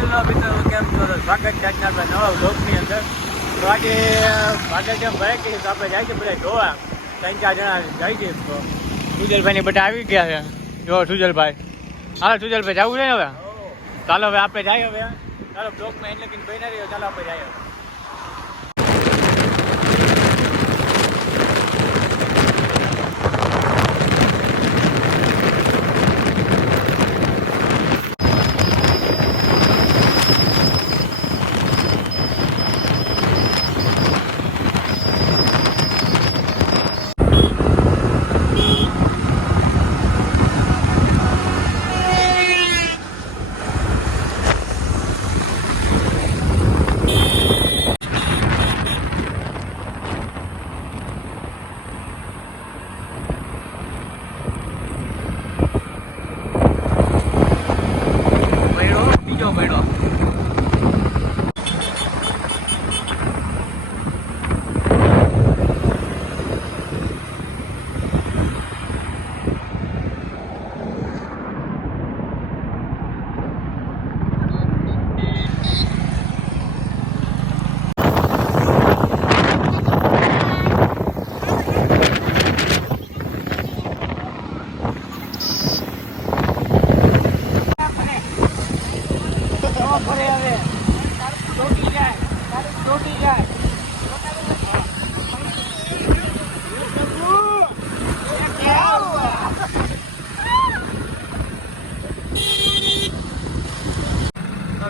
Hello મિત્રો, કેમ છો? સ્વાગત છે આજના આપણા નવા બ્લોગની અંદર. તો આજે ભાદર જેમ ભરાઈ ગઈ તો આપણે જાય છે બધા જોવા. 3-4 જણા જાય છે. તો સુજલભાઈની બધા આવી ગયા છે. જો સુજલભાઈ, હા સુજલભાઈ જવું છે ને હવે? ચાલો હવે આપણે જઈએ. હવે ચાલો બ્લોગમાં એટલે કે બની રહ્યો. ચાલો આપણે જઈએ.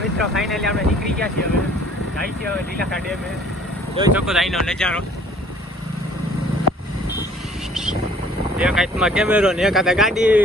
મિત્રો ફાઇનલી આપણે નીકળી ગયા છીએ. હવે જાય છે હવે લીલાખા ડેમે. જોઈ શકો અહીંનો નજારો. એક હાથમાં કેમેરો ને એક હાથે ગાડી.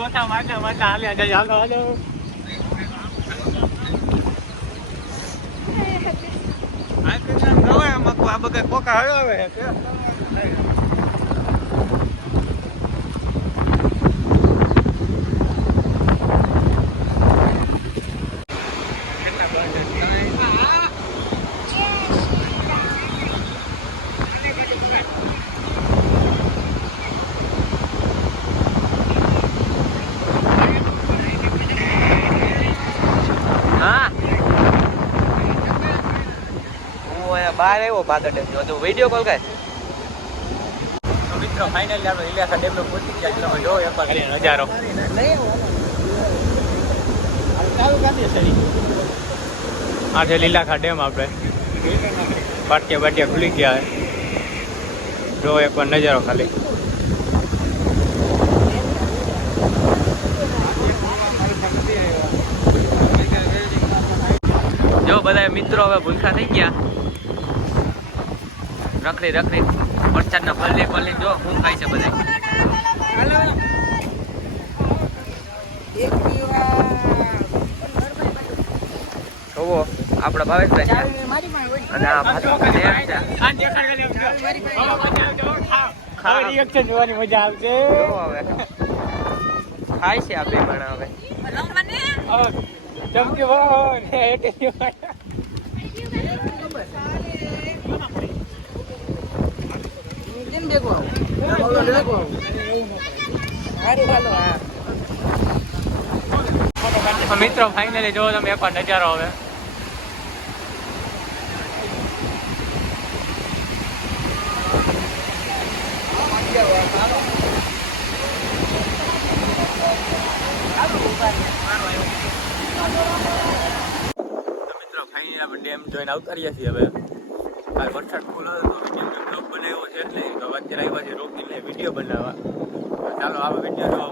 કોથા મારતા હાલ્યા જાય. હાલો હાલો. આ બધા કોકા હળવે. બહાર આવ્યો ભાદર ડેમ જો વિડીયો કોલ કરે. તો મિત્રો ફાઇનલી આપણે લીલાખા ડેમનો પહોંચી ગયા. તમે જો એકવાર ખાલી નજારો. આ છે લીલાખા ડેમ. આપણે પાટિયા બાટિયા ખુલી ગયા. જો એકવાર નજારો ખાલી. જો બધા મિત્રો હવે ભૂલખા થઈ ગયા. રખડી રખડી વરસાદના પલ્લી પલ્લી જો શું ખાય છે બધા. જોવો આપણા ભાવેશભાઈ અને આ રિએક્શન જોવાની મજા આવશે. હવે ખાય છે આ બે માણા. હવે ચમકે મિત્રો ફાઇનલી જો તમે એકવાર નજારો. હવે મિત્રો ફાઇનલી આપણે ડેમ જોઈને આવતા રહ્યા છીએ. હવે કાલ વરસાદ ફૂલ હતો તો બ્લોગ બનાવ્યો છે એટલે અત્યારે આવ્યા છે રોકીને વિડીયો બનાવવા. ચાલો આ વિડીયો